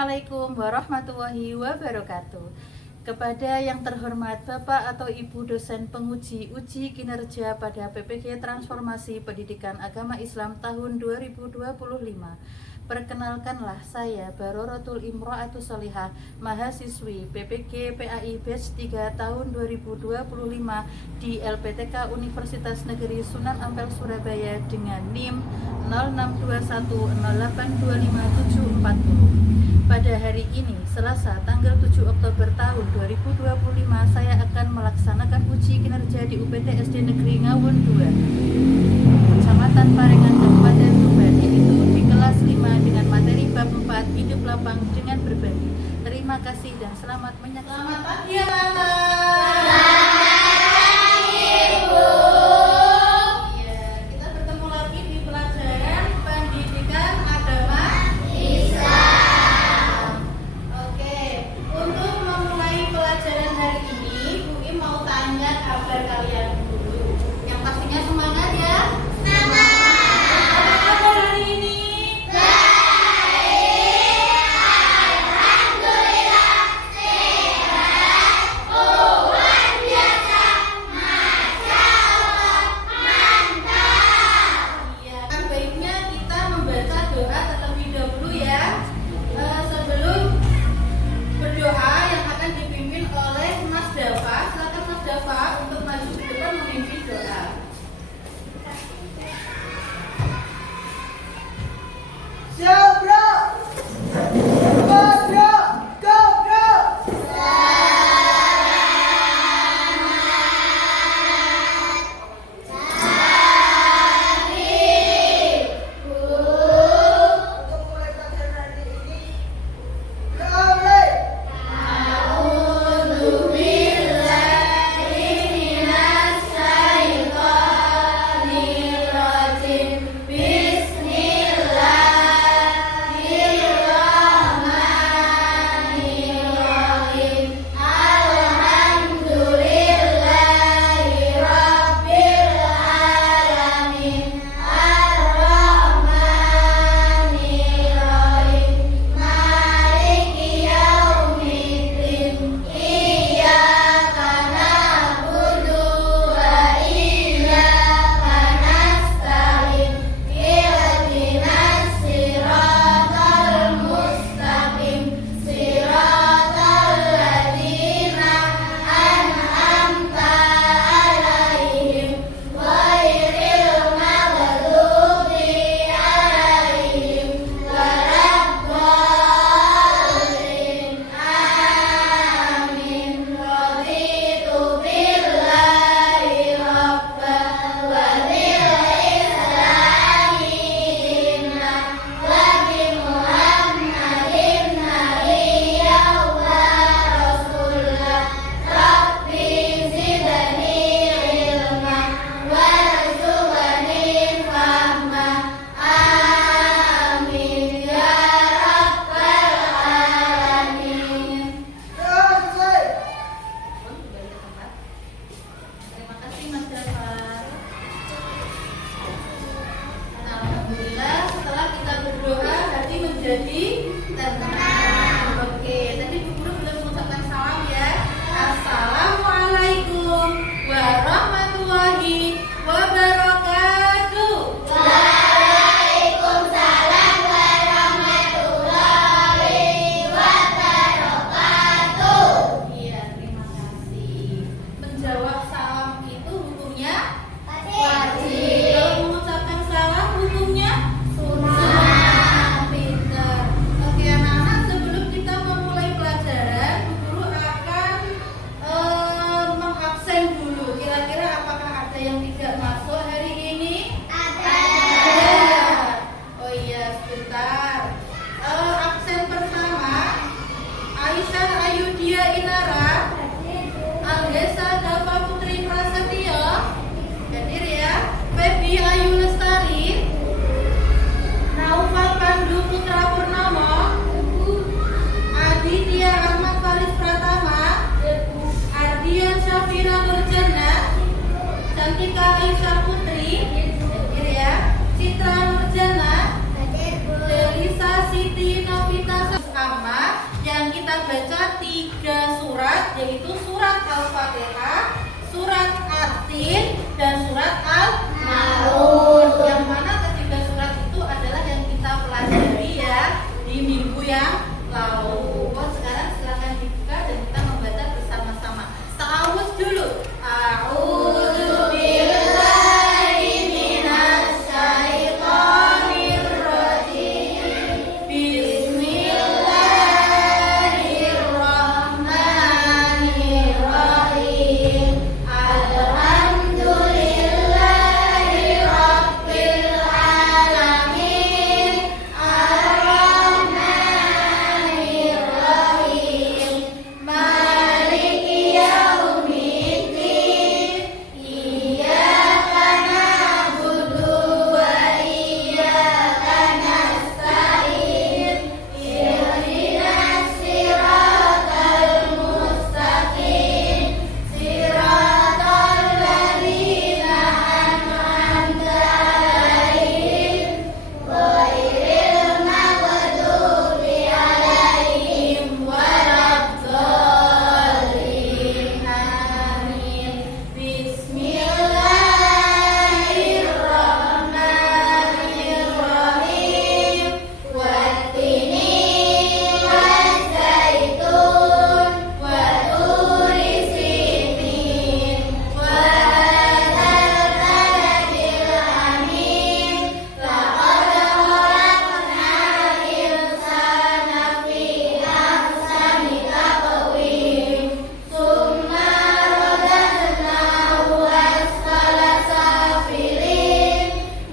Assalamualaikum warahmatullahi wabarakatuh. Kepada yang terhormat Bapak atau Ibu dosen penguji uji kinerja pada PPG Transformasi Pendidikan Agama Islam tahun 2025. Perkenalkanlah saya Barorotul Imro'atus Sholihah, mahasiswi PPG PAI Batch 3 tahun 2025 di LPTK Universitas Negeri Sunan Ampel Surabaya dengan NIM 062108257040. Pada hari ini, Selasa tanggal 7 Oktober tahun 2025, saya akan melaksanakan uji kinerja di UPT SD Negeri Ngawon 2, Kecamatan Parengan, Kabupaten Tuban, yaitu di kelas 5 dengan materi bab 4 hidup lapang dengan berbagi. Terima kasih dan selamat menyaksikan. Selamat pagi anak-anak. Kita bertemu lagi di pelajaran pendidikan agama Islam. Oke, untuk memulai pelajaran hari ini, Bu Im mau tanya kabar kalian dulu. Yang pastinya semangat ya. Citra Nurjana, Delisa Siti Novita Ahmad, baca 3 surat, yaitu surat Al-Fatihah, surat At-Tin, dan surat Al-Maun. Yang mana ketiga surat itu adalah yang kita pelajari ya di minggu yang lalu. Sekarang silakan dibuka dan kita membaca bersama-sama. Ta'awudz dulu. A'udzu billahi minasy syaithanir rajim. Bismillahirrahmanirrahim. Alhamdulillahi rabbil alamin. Ar-Rahmanir Rahim. Maliki yaumiddin. Iyyaka na'budu wa iyyaka nasta'in. Ihdinas siratal mustaqim. Siratal ladzina an'amta 'alaihim ghairil maghdubi 'alaihim waladdallin. Amin. Bismillahirrahmanirrahim. Wattini wazzaitun wa turi sinin wa hadzal baladil amin. Laqad khalaqnal insana fi ahsani taqwim. Tsumma radadnahu asfala safilin.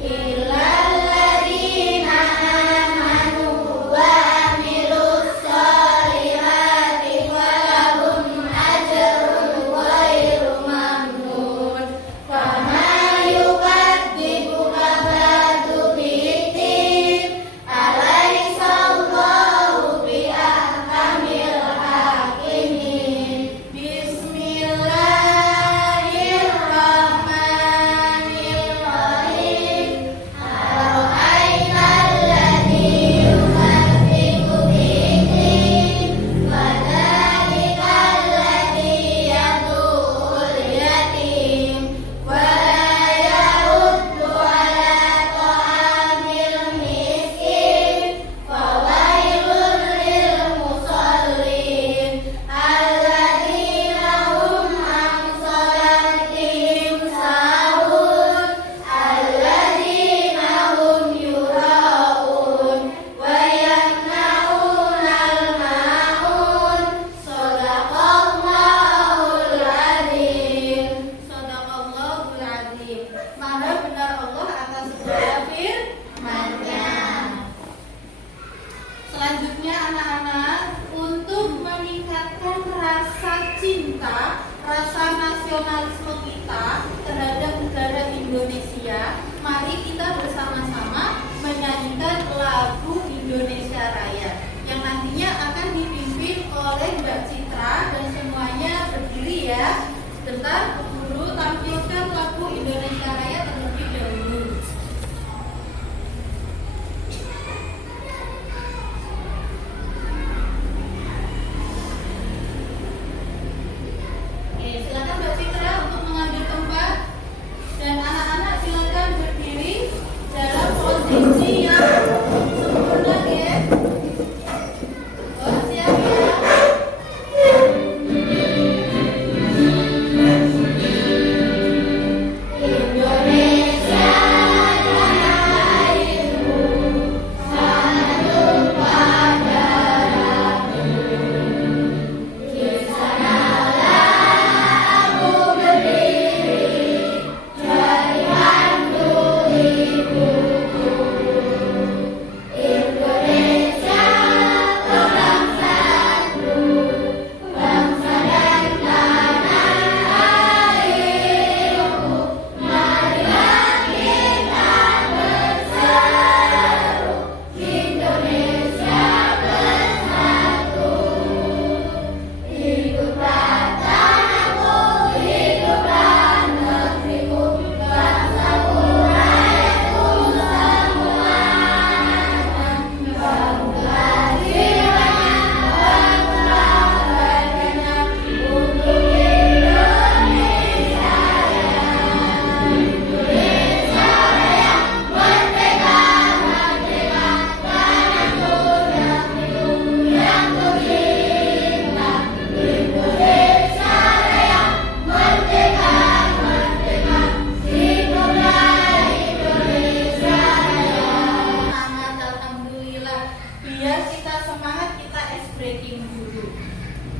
Illal ladzina amanu wa amilus solihati falahum ajrun ghairu mamnun. Fama yukadzibuka ba'du biddin. Alaysa Allahu biahkamil hakimin. Bismillahirrahmanirrahim. Ara'ainal ladzi yukadzibu biddin. Fadzalikal ladzi yad'ul yatim wa la yaruddu 'ala ta'amil miskin. Fawailul lil musallin alladzina hum an shalatihim sahun. Alladzina hum yura'un wa yamna'unal ma'un. Shadaqallahul adzim. Shadaqallahul adzim. Maha benar Allah atas segala firman-Nya. Selanjutnya anak-anak, untuk meningkatkan rasa cinta, rasa nasionalisme kita terhadap negara Indonesia, mari kita bersama-sama menyanyikan lagu Indonesia Raya yang nantinya akan dipimpin oleh Mbak Citra, dan semuanya berdiri ya. Sebentar, guru tampilkan lagu Indonesia Raya terlebih dahulu. Oke, silakan Mbak Citra untuk mengambil tempat, dan anak-anak silakan berdiri dalam posisi yang sempurna ya. Oh, siap ya. Indonesia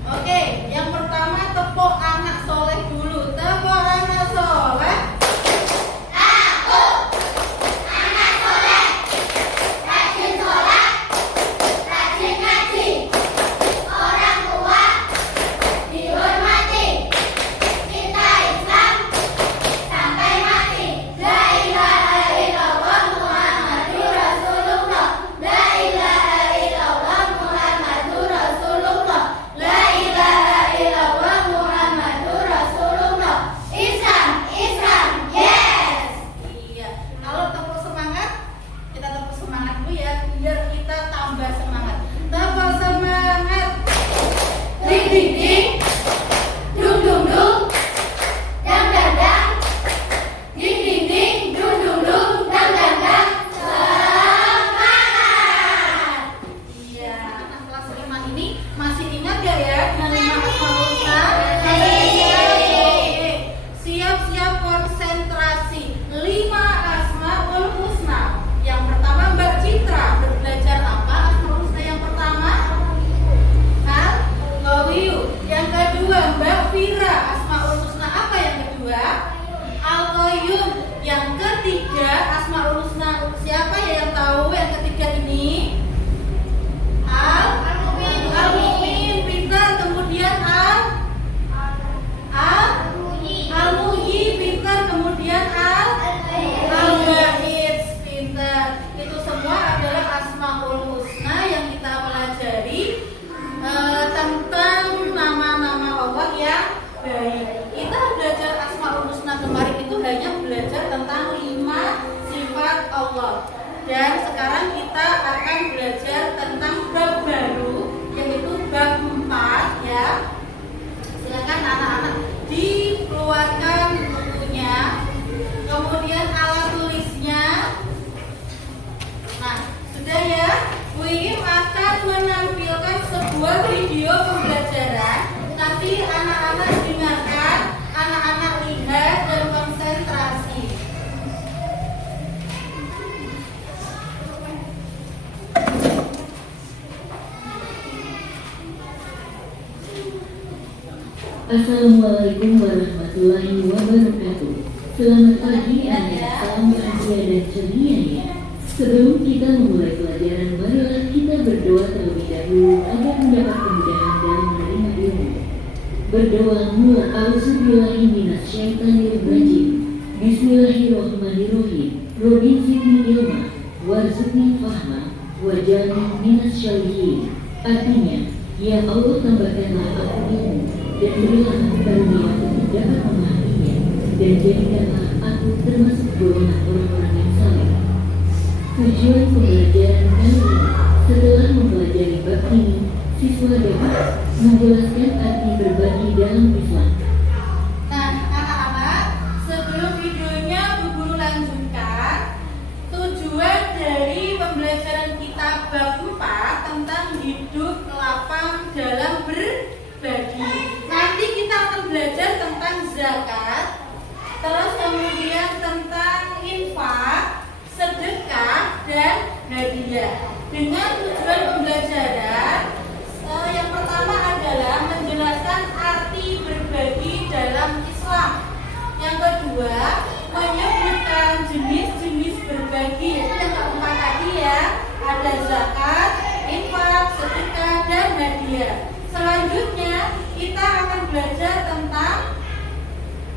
Oke, yang pertama tepuk anak soleh dulu. Tepuk anak soleh. Aku anak soleh, rajin sholat, rajin ngaji, orang tua dihormati, cinta Islam sampai mati. La ilaha illallah Muhammadur Rasulullah. La ilaha illallah Muhammadur Rasulullah. La ilaha illallah Muhammadur Rasulullah. Islam, Islam, yes. Iya. Kalau tepuk semangat, kita tepuk semangat dulu ya, biar kita tambah semangat. Tepuk semangat. Ding ding ding, dung dung dung, dang dang dang. Ding ding ding, dung dung dung, dang dang dang. Semangat. Iya. Anak kelas 5 ini masih ingat gak ya dengan 5 asmaul husna? Siap-siap konsentrasi. 5 asmaul husna. Yang pertama Mbak Citra belajar apa asmaul husna yang pertama? Al-Qawiyu. Yang kedua Mbak Vira asmaul husna apa yang kedua? Al-Qayyum. Yang ketiga asmaul husna siapa ya yang tahu yang ketiga ini? Al-Mu'min. Pintar. Kemudian Al-Muhyi. Pintar. Kemudian Al-Ba'id. Pintar. Itu semua adalah asmaul husna yang kita pelajari tentang nama-nama Allah yang baik. Kita belajar asmaul husna kemarin itu hanya belajar tentang 5 sifat Allah. Dan sekarang kita akan belajar tentang bab baru, yaitu bab 4 ya. Silakan anak-anak dikeluarkan bukunya, kemudian alat tulisnya. Nah, sudah ya. Bu Iim akan menampilkan sebuah video pembelajaran. Nanti anak-anak dengarkan, anak-anak lihat dan konsentrasi. Assalamualaikum warahmatullahi wabarakatuh. Selamat pagi anak, salam bahagia dan ceria ya. Sebelum kita memulai pelajaran, marilah kita berdoa terlebih dahulu agar mendapat kemudahan dalam menerima ilmu. Berdoa mula a'udzubillahi minasyaitonirrajim. Bismillahirrahmanirrahim. Robbi zidni ilma warzuqni fahma waj'alni minasyalihin. Artinya, ya Allah tambahkanlah aku ilmu dan berilah aku karunia untuk dapat memahaminya, dan jadikanlah aku termasuk golongan orang-orang yang saleh. Tujuan pembelajaran kali ini, setelah mempelajari bab ini, siswa dapat menjelaskan arti berbagi dalam Islam. Nah, anak-anak, sebelum videonya Bu Guru lanjutkan, tujuan dari pembelajaran kita bab 4 tentang hidup lapang dalam berbagi. Nanti kita akan belajar tentang zakat, terus kemudian tentang infak, sedekah, dan hadiah. Dengan tujuan pembelajaran yang pertama adalah menjelaskan arti berbagi dalam Islam. Yang kedua, menyebutkan jenis-jenis berbagi. Itu yang keempat tadi ya. Ada zakat, infak, sedekah, dan hadiah. Selanjutnya kita akan belajar tentang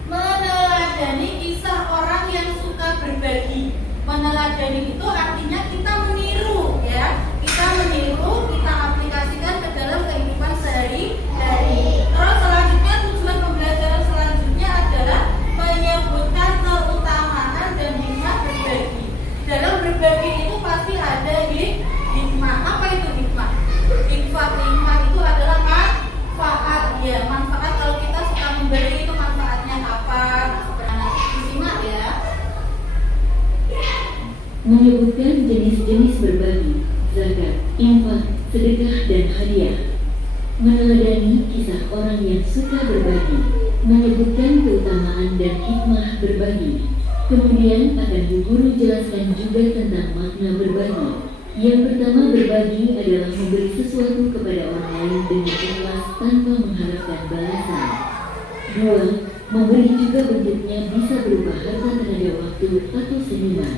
meneladani kisah orang yang suka berbagi. Meneladani itu artinya kita meniru ya. Kita meniru, kita aplikasikan ke dalam kehidupan sehari-hari. Terus selanjutnya tujuan pembelajaran selanjutnya adalah menyebutkan keutamaan dan hikmah berbagi. Dalam berbagi itu pasti ada hikmah. Apa itu hikmah? Hikmah itu adalah manfaat ya. Manfaat kalau kita suka memberi itu manfaatnya apa? Nah, disimak ya. Menyebutkan jenis-jenis berbagi, zakat, infak, sedekah, dan hadiah. Meneladani kisah orang yang suka berbagi, menyebutkan keutamaan dan hikmah berbagi. Kemudian akan Bu Guru jelaskan juga tentang makna berbagi. Yang pertama, berbagi adalah memberi sesuatu kepada orang lain dengan ikhlas tanpa mengharapkan balasan. 2. Memberi juga bentuknya bisa berupa harta, tenaga, waktu, atau senyuman.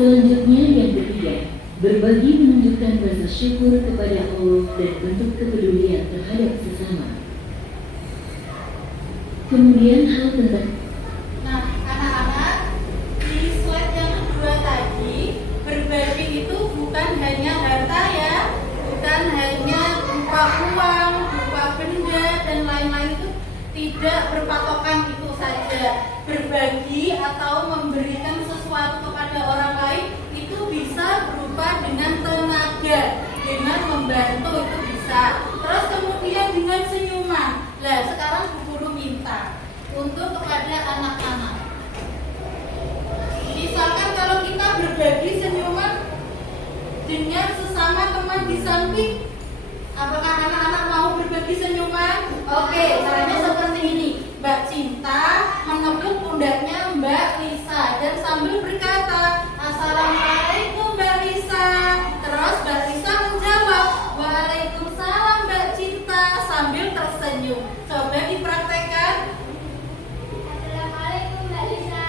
Selanjutnya, yang ketiga, berbagi menunjukkan rasa syukur kepada Allah dan bentuk kepedulian terhadap sesama. Kemudian hal tentang Nah, anak-anak, di slide yang kedua tadi, berbagi itu bukan hanya harta ya, bukan hanya berupa uang, berupa benda, dan lain-lain. Itu tidak berpatokan itu saja. Berbagi atau memberikan sesuatu kepada orang lain itu bisa berupa dengan tenaga, dengan membantu itu bisa. Terus kemudian dengan senyuman. Nah, sekarang Bu Guru minta untuk kepada anak-anak. Misalkan kalau kita berbagi senyuman dengan sesama teman di samping, apakah anak-anak mau berbagi senyuman? Oke, caranya seperti ini. Mbak Cinta menepuk pundaknya Mbak Lisa dan sambil berkata, "Assalamualaikum Mbak Lisa." Terus Mbak Lisa menjawab, "Waalaikumsalam Mbak Cinta," sambil tersenyum. Coba dipraktekkan. Assalamualaikum Mbak Lisa.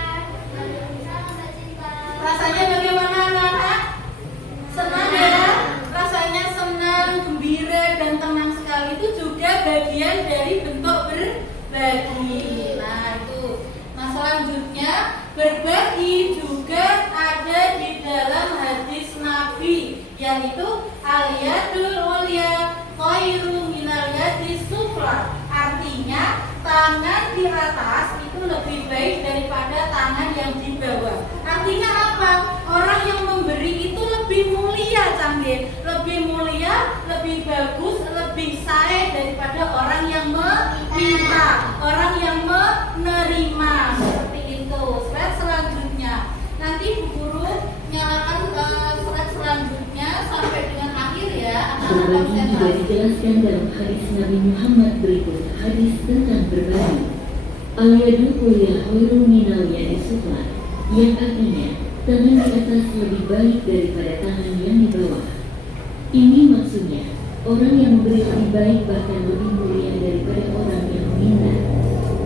Waalaikumsalam Mbak Cinta. Rasanya bagaimana anak-anak? Senang ya? Rasanya senang, gembira, dan tenang sekali. Itu juga bagian dari bentuk berbagi. Nah itu. Nah selanjutnya, berbagi juga ada di dalam hadis Nabi, yaitu al-yadul ulya khairu minal yadis sufla. Artinya tangan di atas itu lebih baik daripada tangan yang di bawah. Artinya apa? Orang yang memberi itu lebih mulia, canggih, lebih mulia, lebih bagus, lebih sae daripada orang yang meminta, orang yang menerima. Seperti itu. Slide selanjutnya. Nanti Bu Guru nyalakan slide selanjutnya sampai dengan akhir ya. Anak-anak berbagi juga dijelaskan dalam hadis Nabi Muhammad berikut. Hadis tentang berbagi. Al-yadu ulya khairu minal yadi sufla, yang artinya tangan di atas lebih baik daripada tangan yang di bawah. Ini maksudnya orang yang memberi lebih baik, bahkan lebih mulia daripada orang yang meminta.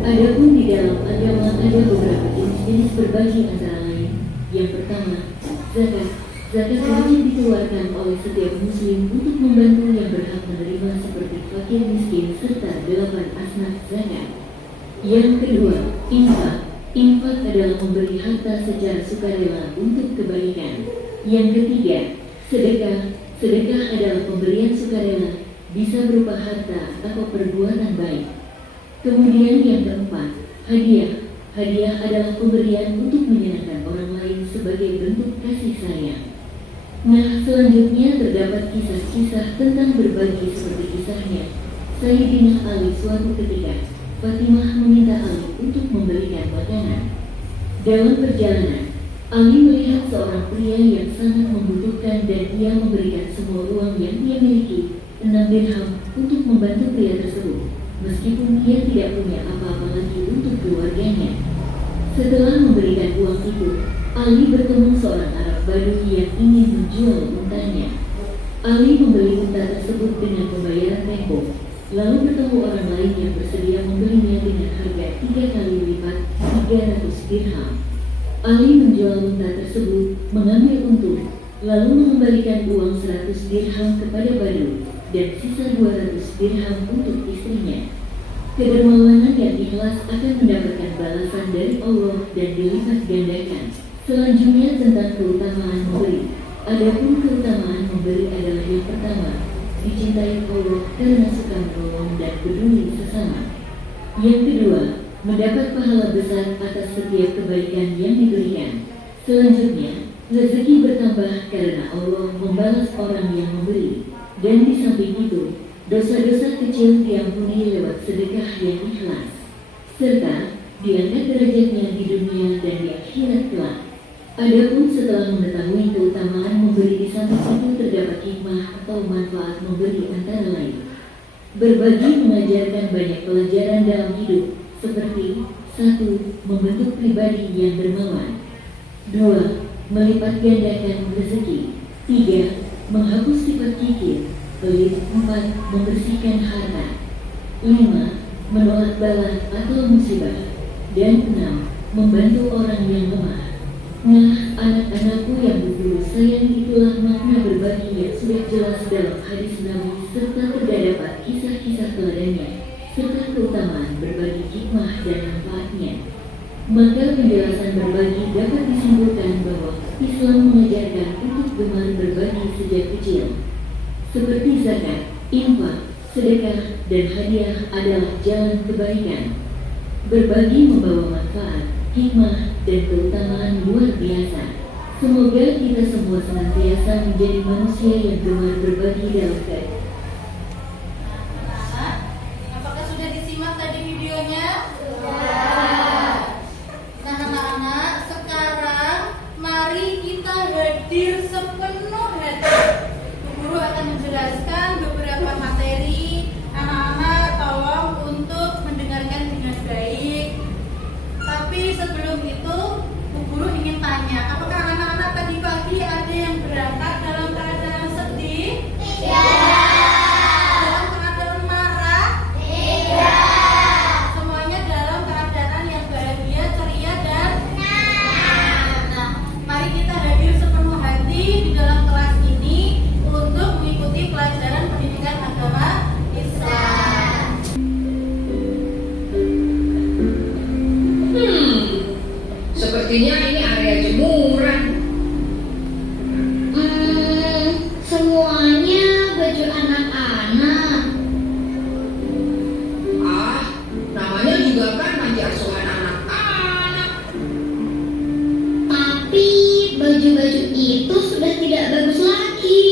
Adapun di dalam agama ada beberapa jenis-jenis berbagi, antara lain: yang pertama, zakat. Zakat wajib dikeluarkan oleh setiap muslim untuk membantu yang berhak menerima seperti fakir miskin serta 8 asnaf zakat. Yang kedua, infak. Infak adalah memberi harta secara sukarela untuk kebaikan. Yang ketiga, sedekah. Sedekah adalah pemberian sukarela, bisa berupa harta atau perbuatan baik. Kemudian yang keempat, hadiah. Hadiah adalah pemberian untuk menyenangkan orang lain sebagai bentuk kasih sayang. Nah, selanjutnya terdapat kisah-kisah tentang berbagi seperti kisahnya Sayyidina Ali. Suatu ketika, Fatimah meminta Ali untuk memberikan makanan. Dalam perjalanan, Ali melihat seorang pria yang sangat membutuhkan dan ia memberikan semua uang yang ia miliki, 6 dirham, untuk membantu pria tersebut, meskipun ia tidak punya apa-apa lagi untuk keluarganya. Setelah memberikan uang itu, Ali bertemu seorang Arab Badui yang ingin menjual untanya. Ali membeli unta tersebut dengan pembayaran tempo, lalu bertemu orang lain yang bersedia membelinya dengan harga 3 kali lipat, 300 dirham. Ali menjual unta tersebut, mengambil untung, lalu mengembalikan uang 100 dirham kepada Badui dan sisa 200 dirham untuk istrinya. Kedermawanan yang ikhlas akan mendapatkan balasan dari Allah dan dilipat gandakan. Selanjutnya tentang keutamaan memberi. Adapun keutamaan memberi adalah yang pertama, dicintai Allah karena suka menolong dan peduli sesama. Yang kedua, mendapat pahala besar atas setiap kebaikan yang diberikan. Selanjutnya, rezeki bertambah karena Allah membalas orang yang memberi. Dan di samping itu, dosa-dosa kecil diampuni lewat sedekah yang ikhlas, serta diangkat derajatnya di dunia dan di akhirat kelak. Adapun setelah mengetahui keutamaan memberi, di samping itu terdapat hikmah atau manfaat memberi, antara lain: berbagi mengajarkan banyak pelajaran dalam hidup, seperti 1. Membentuk pribadi yang dermawan, 2. Melipat gandakan rezeki, 3. Menghapus sifat kikir, pelit. 4. Membersihkan harta. 5. Menolak bala atau musibah. Dan 6. Membantu orang yang lemah. Nah, anak-anakku yang berguru sayang, itulah makna berbagi yang sudah jelas dalam hadis Nabi serta terdapat kisah-kisah teladannya serta keutamaan berbagi hikmah dan manfaatnya. Maka penjelasan berbagi dapat disimpulkan bahwa Islam mengajarkan untuk gemar berbagi sejak kecil. Seperti zakat, infak, sedekah, dan hadiah adalah jalan kebaikan. Berbagi membawa manfaat, hikmah, dan keutamaan luar biasa. Semoga kita semua senantiasa menjadi manusia yang gemar berbagi dalam kehidupan. Anak-anak, apakah sudah disimak tadi videonya? Nah, anak-anak, sekarang mari kita hadir sepenuh hati. Bu Guru akan menjelaskan beberapa materi. Anak-anak tolong untuk mendengarkan dengan baik. Tapi sebelum itu, Bu Guru ingin tanya, apakah anak-anak tadi pagi ada yang berangkat dalam keadaan sedih? Dalam keadaan marah? Semuanya dalam keadaan yang bahagia, ceria, dan nah, mari kita hadir sepenuh hati di dalam kelas ini untuk mengikuti pelajaran pendidikan agama Islam. Sepertinya ini area jemuran. Semuanya baju anak-anak. Ah, namanya juga kan panti asuhan anak-anak. Tapi baju-baju itu sudah tidak bagus lagi.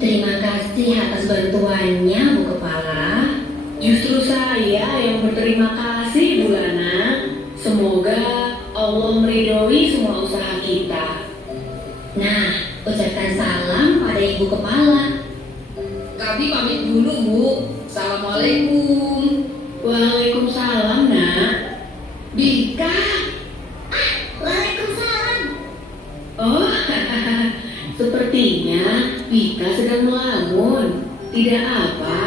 Terima kasih atas bantuannya, Bu Kepala. Justru saya yang berterima kasih, Bu Lana. Semoga Allah meridhoi semua usaha kita. Nah, ucapkan salam pada Ibu Kepala. Kami pamit dulu, Bu. Assalamualaikum. Waalaikumsalam, Nak. Bika. Waalaikumsalam. Oh, sepertinya Vika sedang melamun. Tidak apa.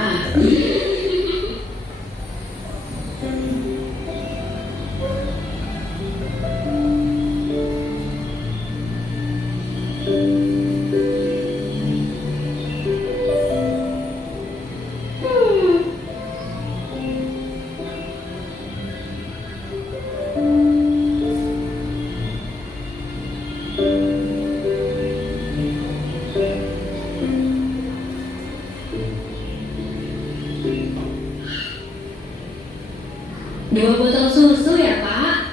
Dua botol susu ya, Pak?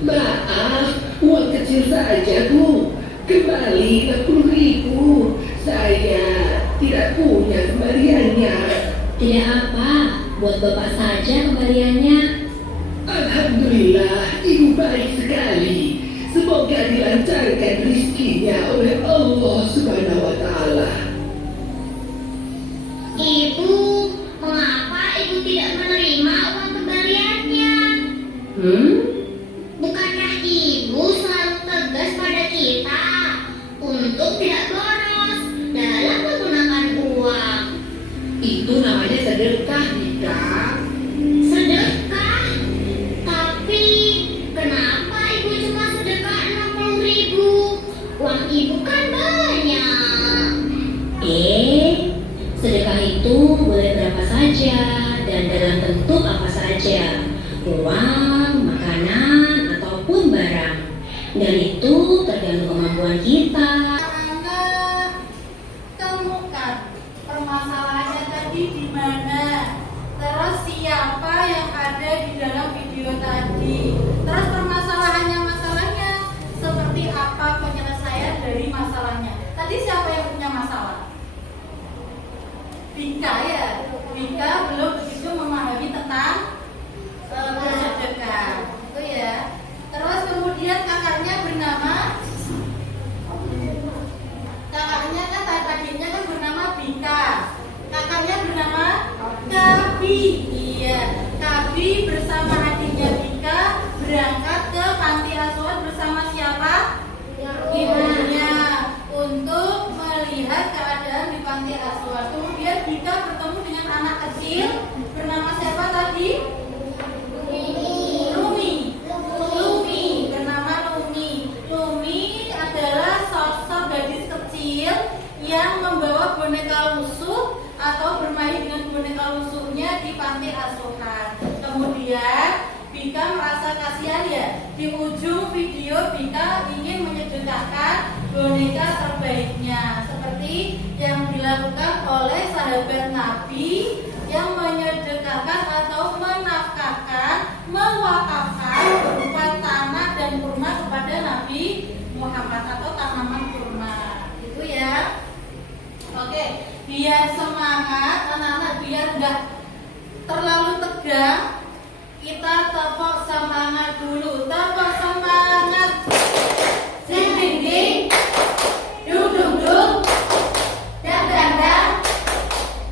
Maaf, uang kecil saja, Bu. Kembali 60.000. Saya tidak punya kembaliannya. Tidak apa, buat Bapak saja kembaliannya. Alhamdulillah, Ibu baik sekali. Semoga dilancarkan rezekinya oleh Allah Subhanahu wa Ta'ala. Ibu, mengapa ibu tidak menerima uang kembaliannya? Bukankah ibu selalu tegas pada kita untuk tidak boros dalam menggunakan uang? Itu namanya sedekah, Bika. Sedekah? Tapi kenapa ibu cuma sedekah 60.000? Uang ibu kan banyak. Sedekah itu boleh berapa saja dan dalam bentuk apa saja, uang, makanan, ataupun barang. Dan itu tergantung kemampuan kita. Anak, temukan permasalahannya tadi di mana. Terus siapa yang ada di dalam video tadi. Terus masalahnya seperti apa penyelesaian dari masalahnya. Tadi siapa yang punya masalah? Bika ya. Bika belum begitu memahami tentang bersedekah. Itu ya. Terus kemudian kakaknya bernama tadinya kan bernama Bika. Kakaknya bernama Kabi. Iya, Kabi bersama adiknya asuhan. Kemudian Bika bertemu dengan anak kecil bernama siapa tadi? Lumi, bernama Lumi. Lumi adalah sosok gadis kecil yang membawa boneka lusuh atau bermain dengan boneka lusuhnya di panti asuhan. Kemudian Bika merasa kasihan ya. Di ujung video Bika ingin menyedekahkan boneka terbaiknya seperti yang dilakukan oleh sahabat Nabi yang menyedekahkan atau menafkahkan, mewakafkan berupa tanah dan kurma kepada Nabi Muhammad atau tanaman kurma. Itu ya. Oke, biar semangat anak-anak, biar enggak terlalu tegang, kita tepuk semangat dulu. Tepuk semangat. Ding ding ding, dung dung dung, dang dang dang.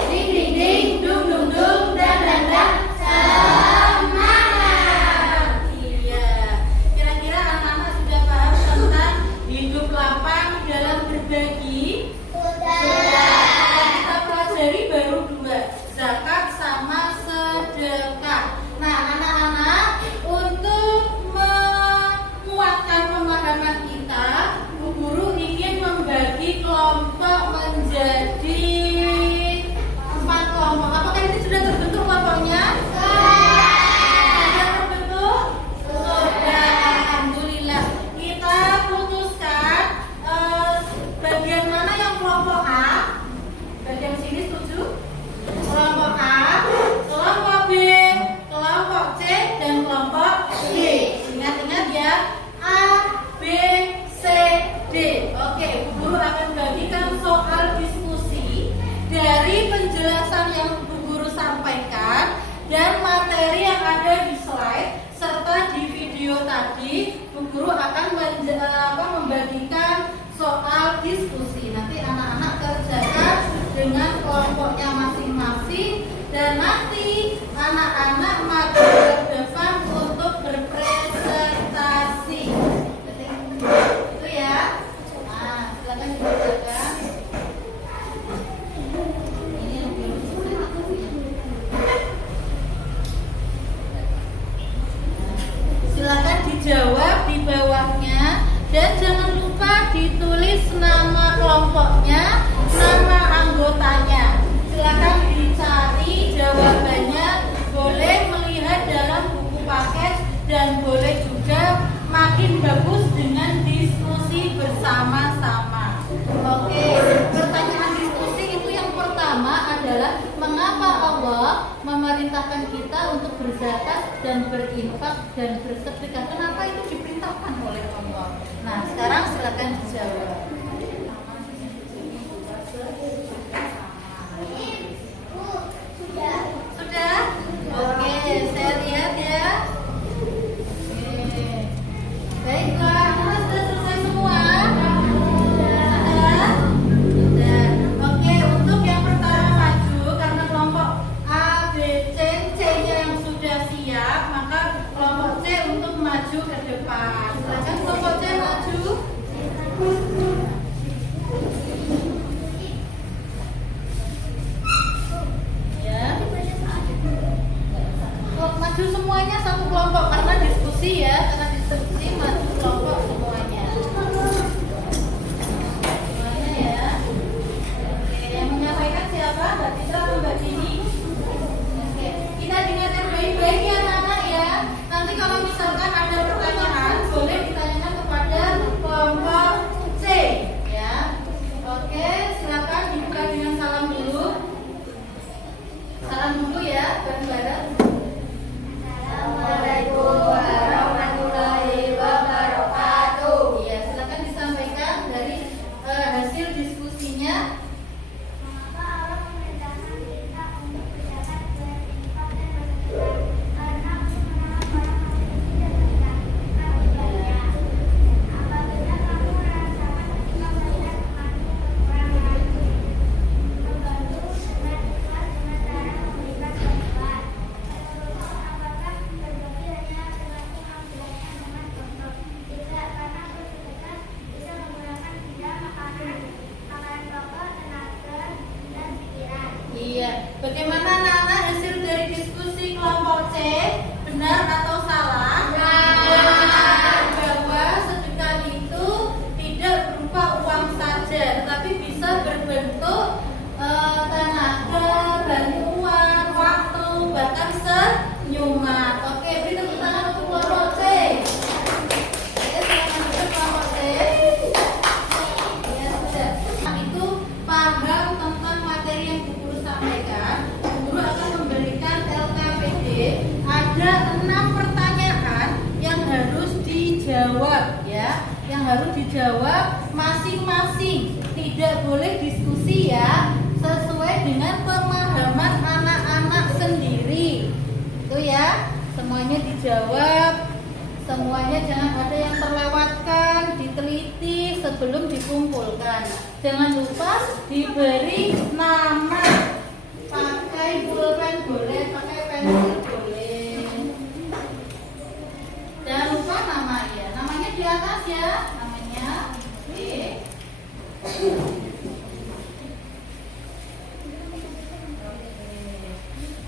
Ding ding ding, dung dung dung, dang dang dang. Semangat. Iya. Kira-kira anak-anak sudah paham tentang hidup lapang dalam berbagi? Yang kita pelajari baru 2, zakat sama sedekah. Nah, anak-anak, untuk menguatkan pemahaman kita, Bu Guru ingin membagi kelompok menjadi 4 kelompok. Apakah ini sudah terbentuk kelompoknya? Sudah terbentuk? Sudah, alhamdulillah. Kita putuskan bagian mana yang kelompok A? Bagian sini setuju? Kelompok A, kelompok B, kelompok C, dan kelompok D. Ingat-ingat ya, A, B, C, D. Oke, Bu Guru akan bagikan soal diskusi dari penjelasan yang Bu Guru sampaikan dan materi yang ada di slide serta di video tadi. Bu Guru akan membagikan soal diskusi. Nanti anak-anak kerjakan dengan kelompoknya masing-masing dan nanti anak-anak maju ke depan untuk berpresentasi. Itu ya. Nah, silakan dikerjakan. Ini yang belum silakan dijawab di bawahnya dan jangan lupa ditulis nama kelompoknya, nama anggotanya. Silakan dicari jawabannya, boleh melihat dalam buku paket dan boleh juga makin bagus dengan diskusi bersama-sama. Oke, pertanyaan diskusi itu yang pertama adalah mengapa Allah memerintahkan kita untuk berzakat dan berinfak dan bersedekah? Kenapa itu diperintahkan oleh Allah? Nah, sekarang silakan dijawab. Sudah? Oke, saya lihat ya. Oke. Baiklah, kita sudah selesai semua. Sudah? Sudah. Oke, untuk yang pertama maju karena kelompok A, B, C, C-nya yang sudah siap, maka kelompok C untuk maju ke depan. Silakan kelompok C maju. harus dijawab masing-masing. Tidak boleh diskusi ya, sesuai dengan pemahaman anak-anak sendiri. Itu ya, semuanya dijawab. Semuanya jangan ada yang terlewatkan, diteliti sebelum dikumpulkan. Jangan lupa diberi nama. Pakai pulpen boleh, pakai pensil boleh. Jangan lupa nama ya. Namanya di atas ya. Namanya. Oke.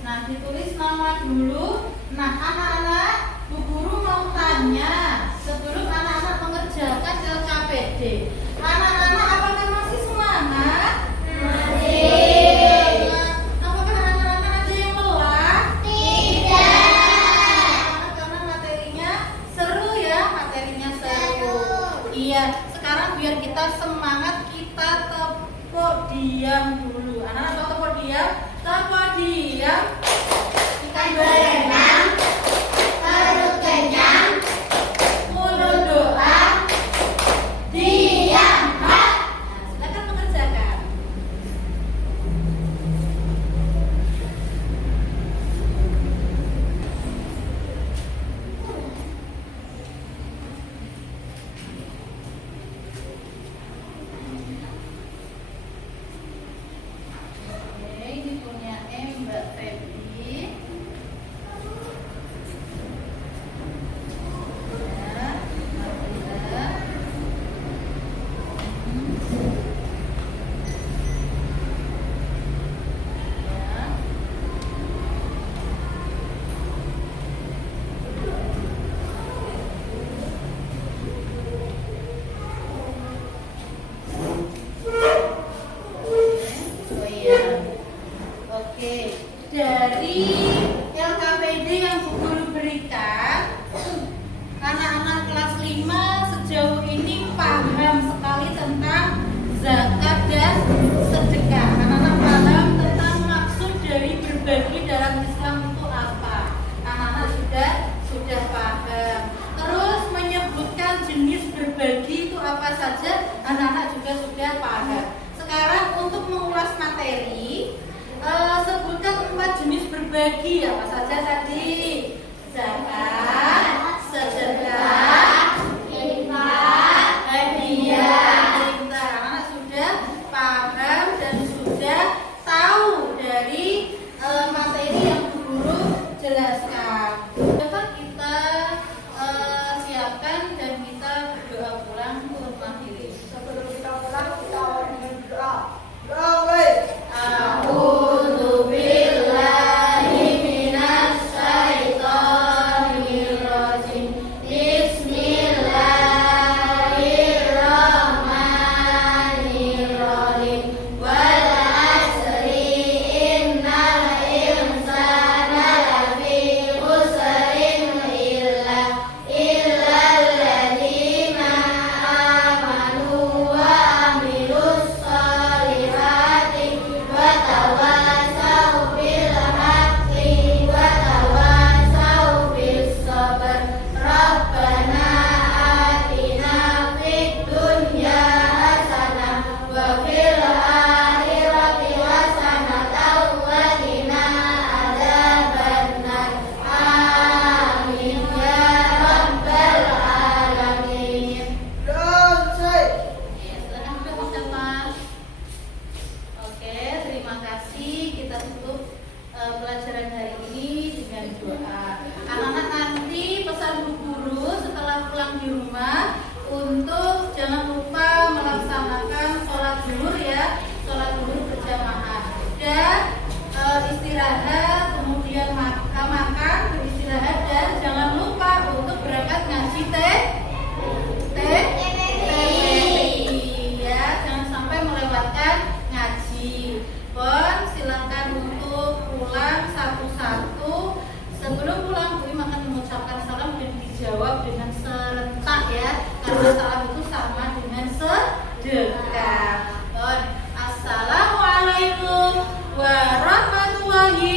Nah, ditulis nama dulu. Nah, anak-anak, Bu Guru mau tanya sebelum anak-anak mengerjakan LKPD. Anak-anak apakah masih semangat? Masih. Apakah anak-anak ada yang lelah? Tidak. Karena materinya seru ya, materinya seru. Iya, sekarang biar kita semangat, kita tepuk diam dulu. Anak-anak tahu tepuk diam? Tepuk diam. Kita berenang. Perut kenyang, Mulut doa. diam, hak. Nah, silakan mengerjakan. Oke, ini punya Mbak Feby. Ya, Alhamdulillah. Ya. Oh iya. Oke, dari LKPD yang Bu Guru berikan, anak-anak kelas 5 sejauh ini paham sekali tentang zakat dan sedekah. Anak-anak paham tentang maksud dari berbagi dalam Islam itu apa. Anak-anak sudah paham. Terus menyebutkan jenis berbagi itu apa saja, anak-anak juga sudah paham. Sekarang untuk mengulas materi, sebutkan 4 jenis berbagi apa saja tadi? Zakat, sedekah, Infak, hadiah. Anak-anak sudah paham dan sudah tahu dari materi yang Bu Guru jelaskan. Dapat kita siapkan dan kita berdoa pulang untuk mengakhiri. Sebelum kita pulang, kita awali dengan berdoa. A'udzu billahi minas syaitonir rajim. Bismillahirrahmanirrahim. Wal 'asri innal insana lafi khusrin illa alladzina amanu wa amilus sholihati wa tawasaw bil haqqi wa tawasaw bis sabr. Rabbana atina fid dunya hasanah wa fil akhirati hasanah wa qina adzabannar. Amin ya rabbal alamin. Ya, silakan mengucapkan. Oke, terima kasih. Kita tutup pelajaran hari ini dengan doa. Anak-anak nanti pesan Bu Guru setelah pulang di rumah untuk jangan lupa melaksanakan sholat zuhur ya, sholat zuhur berjamaah dan istirahat, kemudian makan, beristirahat dan jangan lupa untuk berangkat ngaji ya, jangan sampai melewatkan ngaji. Bon, silakan untuk pulang satu-satu. Sebelum pulang, Bu Im akan mengucapkan salam dan dijawab dengan serentak ya, karena salam itu sama dengan sedekah. Bon, assalamualaikum warahmatullahi